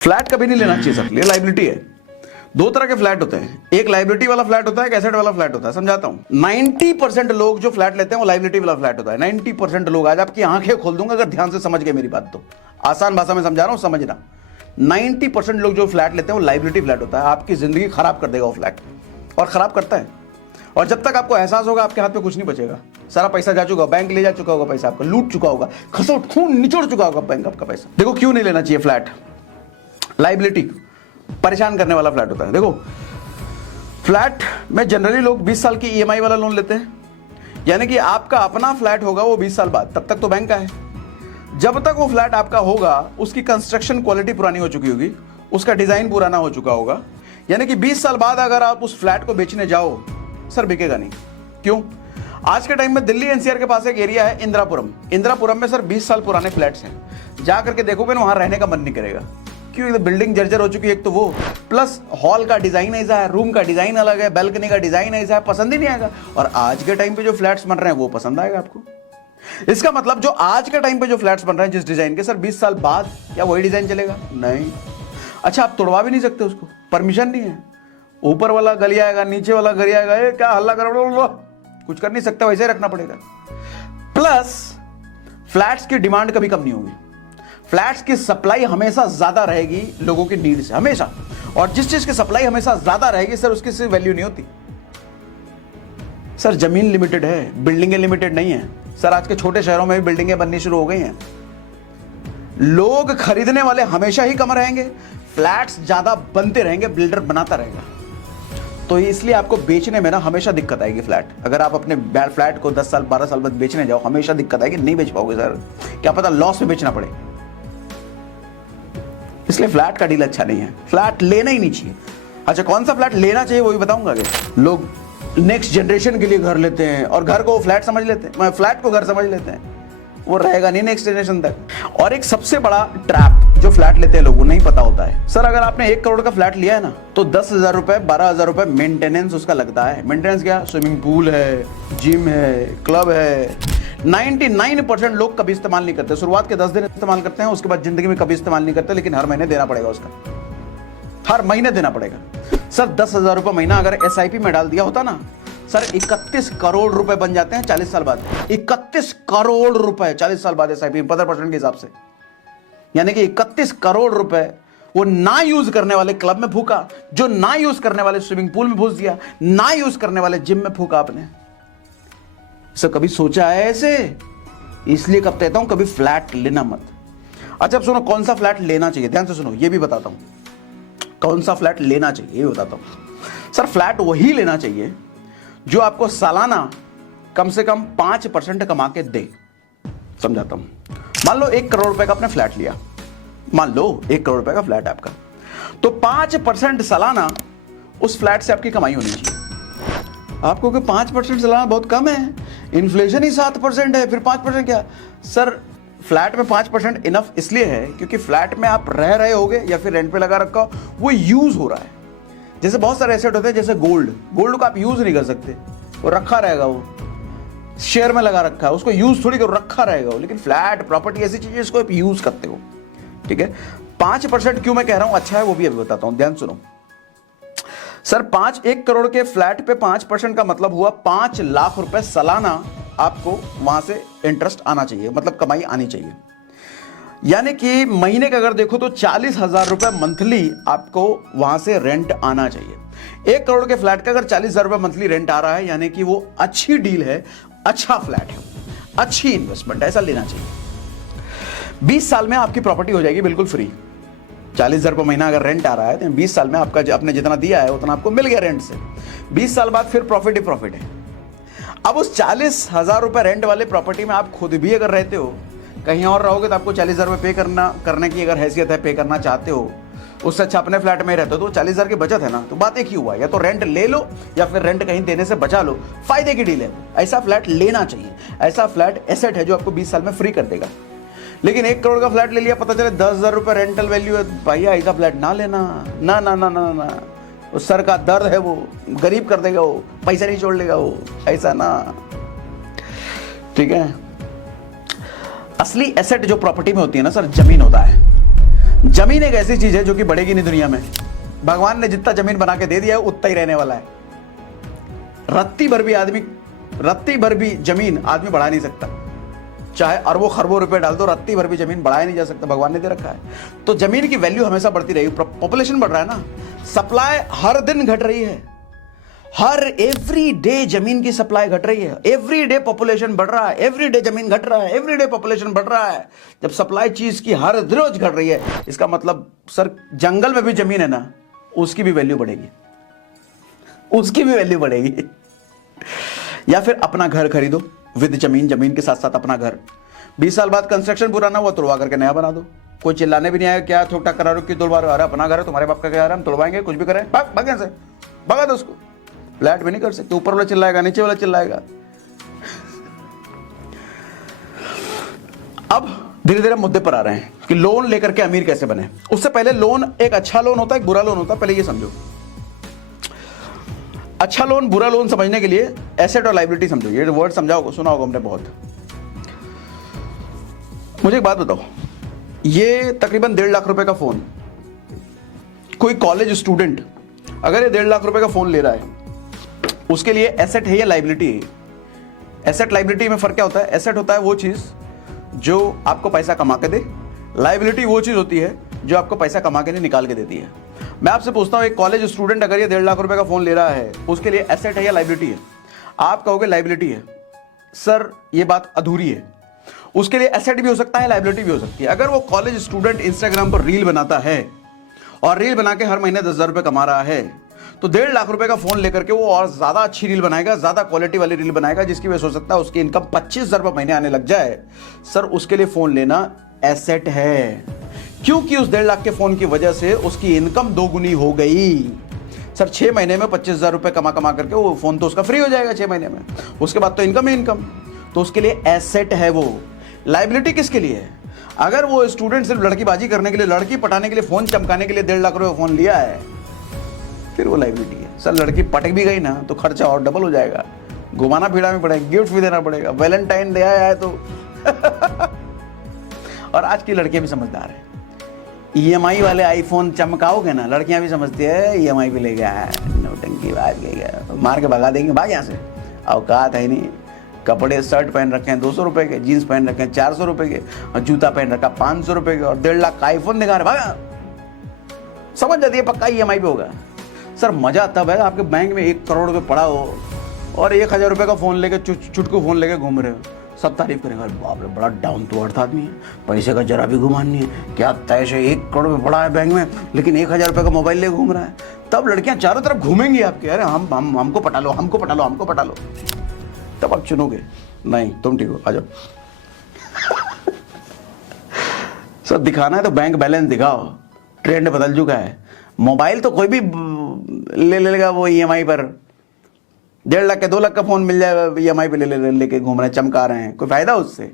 Flat कभी नहीं लेना चाहिए सर, ये लाइबिलिटी है। दो तरह के फ्लैट होते हैं, एक लाइबिलिटी वाला फ्लैट होता है, एक एसेट वाला फ्लैट होता है। समझाता हूं, 90% लोग जो फ्लैट लेते हैं वो लाइबिलिटी वाला फ्लैट होता है। 90% लोग, आज आपकी आंखें खोल दूंगा अगर ध्यान से समझ गए मेरी बात तो। आसान भाषा में समझा रहा हूं, समझना। 90% लोग जो फ्लैट लेते हैं वो लाइबिलिटी फ्लैट होता है। आपकी जिंदगी खराब कर देगा वो फ्लैट, और खराब करता है। और जब तक आपको एहसास होगा आपके हाथ में कुछ नहीं बचेगा, सारा पैसा जा चुका, बैंक ले जा चुका होगा, पैसा आपका लूट चुका होगा, खसोट खून निचोड़ चुका होगा बैंक आपका पैसा। देखो क्यों नहीं लेना चाहिए फ्लैट। लाइबिलिटी परेशान करने वाला फ्लैट होता है। देखो फ्लैट में जनरली लोग 20 साल की ईएमआई वाला लोन लेते हैं, यानी कि आपका अपना फ्लैट होगा वो 20 साल बाद, तब तक तो बैंक का है। जब तक वो फ्लैट आपका होगा उसकी कंस्ट्रक्शन क्वालिटी पुरानी हो चुकी होगी, उसका डिजाइन पुराना हो चुका होगा, यानी कि 20 साल बाद अगर आप उस फ्लैट को बेचने जाओ सर बिकेगा नहीं। क्यों? आज के टाइम में दिल्ली एनसीआर के पास एक एरिया है इंदिरापुरम। इंदिरापुरम में सर 20 साल पुराने फ्लैट्स हैं, जा करके देखोगे ना वहां रहने का मन नहीं करेगा। क्यों? बिल्डिंग जर्जर हो चुकी है एक तो वो, प्लस हॉल का डिजाइन ऐसा है, रूम का डिजाइन अलग है, बैल्कनी का डिजाइन ऐसा है, पसंद ही नहीं आएगा। और आज के टाइम पे जो फ्लैट्स बन रहे हैं वो पसंद आएगा आपको। इसका मतलब जो आज के टाइम पे जो फ्लैट्स बन रहे हैं जिस डिजाइन के, सर 20 साल बाद क्या वही डिजाइन चलेगा? नहीं। अच्छा, आप तोड़वा भी नहीं सकते उसको, परमिशन नहीं है। ऊपर वाला गलिया आएगा, नीचे वाला गलिया आएगा, ये क्या हल्ला करो, कुछ कर नहीं सकता, वैसे रखना पड़ेगा। प्लस फ्लैट्स की डिमांड कभी कम नहीं होगी, फ्लैट्स की सप्लाई हमेशा ज्यादा रहेगी लोगों की नीड से, हमेशा। और जिस चीज की सप्लाई हमेशा ज्यादा रहेगी सर उसकी सिर्फ वैल्यू नहीं होती। सर जमीन लिमिटेड है, बिल्डिंगें लिमिटेड नहीं है। सर आज के छोटे शहरों में भी बिल्डिंगें बननी शुरू हो गई हैं। लोग खरीदने वाले हमेशा ही कम रहेंगे, फ्लैट्स ज्यादा बनते रहेंगे, बिल्डर बनाता रहेगा। तो इसलिए आपको बेचने में ना हमेशा दिक्कत आएगी। फ्लैट अगर आप अपने फ्लैट को 10 साल 12 साल बाद बेचने जाओ, हमेशा दिक्कत आएगी, नहीं बेच पाओगे सर, क्या पता लॉस में बेचना पड़े। इसलिए फ्लैट का डील अच्छा नहीं है, फ्लैट लेना ही नहीं चाहिए। अच्छा, कौन सा फ्लैट लेना चाहिए वो भी बताऊंगा आगे। लोग नेक्स्ट जनरेशन के लिए घर लेते हैं और घर को फ्लैट समझ लेते हैं, फ्लैट को घर समझ लेते हैं, वो रहेगा नहीं नेक्स्ट जनरेशन तक। और एक सबसे बड़ा ट्रैप जो फ्लैट लेते हैं लोग, वो नहीं पता होता है। सर अगर आपने 1 करोड़ का फ्लैट लिया है ना, तो 10,000 रुपए 12,000 रुपए मेंटेनेंस उसका लगता है। मेंटेनेंस क्या? स्विमिंग पूल है, जिम है, क्लब है। 99% लोग कभी इस्तेमाल नहीं करते। शुरुआत के 10 दिन इस्तेमाल करते हैं, उसके बाद जिंदगी में कभी इस्तेमाल नहीं करते, लेकिन हर महीने देना पड़ेगा उसका, हर महीने देना पड़ेगा। सर 10,000 रुपए महीना अगर एसआईपी में डाल दिया होता ना सर, 31 करोड़ रुपए बन जाते हैं 40 साल बाद। 31 करोड़ रुपए 40 साल बाद एसआईपी 15% के हिसाब से, यानी कि 31 करोड़ रुपए वो ना यूज करने वाले क्लब में फूका, जो ना यूज करने वाले स्विमिंग पूल में फूस दिया, ना यूज करने वाले जिम में फूका आपने। सर कभी सोचा है ऐसे? इसलिए कब कहता हूं कभी फ्लैट लेना मत। अच्छा अब सुनो, कौन सा फ्लैट लेना चाहिए, ध्यान से सुनो, ये भी बताता हूं कौन सा फ्लैट लेना चाहिए, ये भी बताता हूं। सर फ्लैट वही लेना चाहिए जो आपको सालाना कम से कम 5% कमा के दे। समझाता हूं। मान लो 1 करोड़ रुपए का आपने फ्लैट लिया, मान लो 1 करोड़ रुपए का फ्लैट है आपका, तो 5% सालाना उस फ्लैट से आपकी कमाई होनी चाहिए। आपको कि 5% सालाना बहुत कम है, इन्फ्लेशन ही 7% है, फिर 5% क्या? सर फ्लैट में 5% इनफ इसलिए है क्योंकि फ्लैट में आप रह रहे होगे या फिर रेंट पे लगा रखा हो, वो यूज हो रहा है। जैसे बहुत सारे एसेट होते हैं, जैसे गोल्ड को आप यूज नहीं कर सकते, वो रखा रहेगा, वो शेयर में लगा रखा है, उसको यूज थोड़ी कर रखा रहेगा वो। लेकिन फ्लैट प्रॉपर्टी ऐसी चीज है इसको आप यूज करते हो, ठीक है। 5% क्यों मैं कह रहा हूं अच्छा है वो भी अभी बताता हूं, ध्यान सुनो। सर 1 करोड़ के फ्लैट पे 5% का मतलब हुआ 5 लाख रुपए सालाना आपको वहां से इंटरेस्ट आना चाहिए, मतलब कमाई आनी चाहिए। यानी कि महीने का अगर देखो तो 40,000 रुपए मंथली आपको वहां से रेंट आना चाहिए। 1 करोड़ के फ्लैट का अगर 40,000 रुपए मंथली रेंट आ रहा है, यानी कि वो अच्छी डील है, अच्छा फ्लैट है, अच्छी इन्वेस्टमेंट, ऐसा लेना चाहिए। 20 साल में आपकी प्रॉपर्टी हो जाएगी बिल्कुल फ्री। 40,000 रुपए महीना अगर रेंट आ रहा है तो 20 साल में आपका आपने जितना दिया है उतना आपको मिल गया रेंट से। 20 साल बाद फिर प्रॉफिट ही प्रॉफिट है। अब उस 40,000 रुपए रेंट वाले प्रॉपर्टी में आप खुद भी अगर रहते हो, कहीं और रहोगे तो आपको 40,000 रुपए पे करने की अगर हैसियत है, पे करना चाहते हो, उससे अच्छा अपने फ्लैट में रहते हो तो 40,000 की बचत है ना। तो बात एक ही हुआ, या तो रेंट ले लो या फिर रेंट कहीं देने से बचा लो, फायदे की डील है। ऐसा फ्लैट लेना चाहिए, ऐसा फ्लैट एसेट है जो आपको 20 साल में फ्री कर देगा। लेकिन 1 करोड़ का फ्लैट ले लिया, पता चले 10,000 रुपए रेंटल वैल्यू है, भैया ऐसा फ्लैट ना लेना, ना ना ना ना ना, उस सर का दर्द है, वो गरीब कर देगा, वो पैसा नहीं छोड़ लेगा वो, ऐसा ना, ठीक है। असली एसेट जो प्रॉपर्टी में होती है ना सर, जमीन होता है। जमीन एक ऐसी चीज है जो कि बढ़ेगी नहीं दुनिया में। भगवान ने जितना जमीन बना के दे दिया है उतना ही रहने वाला है। रत्ती भर भी जमीन आदमी बढ़ा नहीं सकता, चाहे अरबों खरबों रुपए डाल दो, रत्ती भर भी जमीन बढ़ाया नहीं जा सकता, भगवान ने दे रखा है। तो जमीन की वैल्यू हमेशा बढ़ती रहेगी। पॉपुलेशन बढ़ रहा है ना, सप्लाई हर दिन घट रही है, हर एवरी डे जमीन की सप्लाई घट रही है, एवरी डे पॉपुलेशन बढ़ रहा है, एवरी डे जमीन घट रहा है, एवरी डे पॉपुलेशन बढ़ रहा है। जब सप्लाई चीज की हर रोज घट रही है, इसका मतलब सर जंगल में भी जमीन है ना, उसकी भी वैल्यू बढ़ेगी, उसकी भी वैल्यू बढ़ेगी। या फिर अपना घर खरीदो विद जमीन, जमीन के साथ साथ अपना घर। 20 साल बाद कंस्ट्रक्शन पुराना हुआ, तुड़वा करके नया बना दो। कोई चिल्लाने भी नहीं आएगा, क्या ठोक ठाक करा रहे हो, क्यों तुड़वा रहे हो? अरे अपना घर है, तुम्हारे बाप का घर है, हम तुड़वाएंगे, कुछ भी करें, भाग से भगा दो उसको। फ्लैट भी नहीं कर सकते, ऊपर वाला चिल्लाएगा, नीचे वाला चिल्लाएगा। अब धीरे धीरे मुद्दे पर आ रहे हैं कि लोन लेकर के अमीर कैसे बने। उससे पहले लोन एक अच्छा लोन होता है, एक बुरा लोन होता है, पहले ये समझो। अच्छा लोन बुरा लोन समझने के लिए एसेट और लायबिलिटी समझो। ये वर्ड समझाओ, सुना होगा हमने बहुत। मुझे एक बात बताओ, ये तकरीबन 1.5 लाख रुपए का फोन, कोई कॉलेज स्टूडेंट अगर ये 1.5 लाख रुपए का फोन ले रहा है, उसके लिए एसेट है या लायबिलिटी है? एसेट लायबिलिटी में फर्क क्या होता है? एसेट होता है वो चीज जो आपको पैसा कमा के दे, लायबिलिटी वो चीज होती है जो आपको पैसा कमा के नहीं निकाल के देती है। मैं आपसे पूछता हूं, एक कॉलेज स्टूडेंट अगर ये 1.5 लाख रुपए का फोन ले रहा है, उसके लिए एसेट है या लायबिलिटी है? आप कहोगे लायबिलिटी है। सर ये बात अधूरी है, उसके लिए एसेट भी हो सकता है, लायबिलिटी भी हो सकती है। अगर वो कॉलेज स्टूडेंट इंस्टाग्राम पर रील बनाता है और रील बना के हर महीने 10,000 रुपए कमा रहा है, तो 1.5 लाख रुपए का फोन लेकर के वो और ज्यादा अच्छी रील बनाएगा, ज्यादा क्वालिटी वाली रील बनाएगा, जिसकी वजह से हो सकता है उसकी इनकम 25,000 रुपए महीने आने लग जाए। सर उसके लिए फोन लेना एसेट है, क्योंकि उस 1.5 लाख के फोन की वजह से उसकी इनकम 2 गुनी हो गई। सर 6 महीने में 25,000 रुपए कमा करके वो फोन तो उसका फ्री हो जाएगा 6 महीने में, उसके बाद तो इनकम ही इनकम, तो उसके लिए एसेट है वो। लायबिलिटी किसके लिए है? अगर वो स्टूडेंट सिर्फ लड़कीबाजी करने के लिए, लड़की पटाने के लिए, फोन चमकाने के लिए 1.5 लाख रुपए फोन लिया है, फिर वो लायबिलिटी है। सर लड़की पटक भी गई ना तो खर्चा और डबल हो जाएगा, घुमाना फिराना भी पड़ेगा, गिफ्ट भी देना पड़ेगा, वैलेंटाइन डे आया है तो और आज की लड़कियां भी समझदार है, ईएमआई वाले आईफोन चमकाओगे ना, लड़कियां भी समझती है ईएमआई पे ले गया, नौटंकी बात ले गया, मार के भगा देंगे, भाग यहाँ से, औकात है नहीं। कपड़े शर्ट पहन रखे हैं 200 रुपए के, जीन्स पहन रखे हैं 400 रुपए के, और जूता पहन रखा 500 रुपए के, और 1.5 लाख का आईफोन दिखा रहे, भागा। समझ जाती है पक्का ईएमआई पे होगा। सर मजा तब है आपके बैंक में 1 करोड़ रुपए पड़ा हो और 1,000 रुपए का फोन लेके चुटकू फोन लेके घूम रहे हो, सब तारीफ करेंगे, बाप रे बड़ा डाउन टू अर्थ आदमी है, पैसे का जरा भी गुमान नहीं है, क्या तय से 1 करोड़ रुपए पड़ा है बैंक में, लेकिन 1,000 रुपए का मोबाइल लेके घूम रहा है। तब लड़कियां चारों तरफ घूमेंगी आपके, अरे हमको पटा लो, हमको पटा लो, हमको पटा लो। तब आप चुनोगे नहीं तुम ठीक हो, आ जाओ। सर दिखाना है तो बैंक बैलेंस दिखाओ, ट्रेंड बदल चुका है। मोबाइल तो कोई भी ले लेगा वो ईएमआई पर, 1.5 लाख के 2 लाख का फोन मिल जाएगा, ईएमआई पे लेके घूम रहे हैं, चमका रहे हैं, कोई फायदा उससे?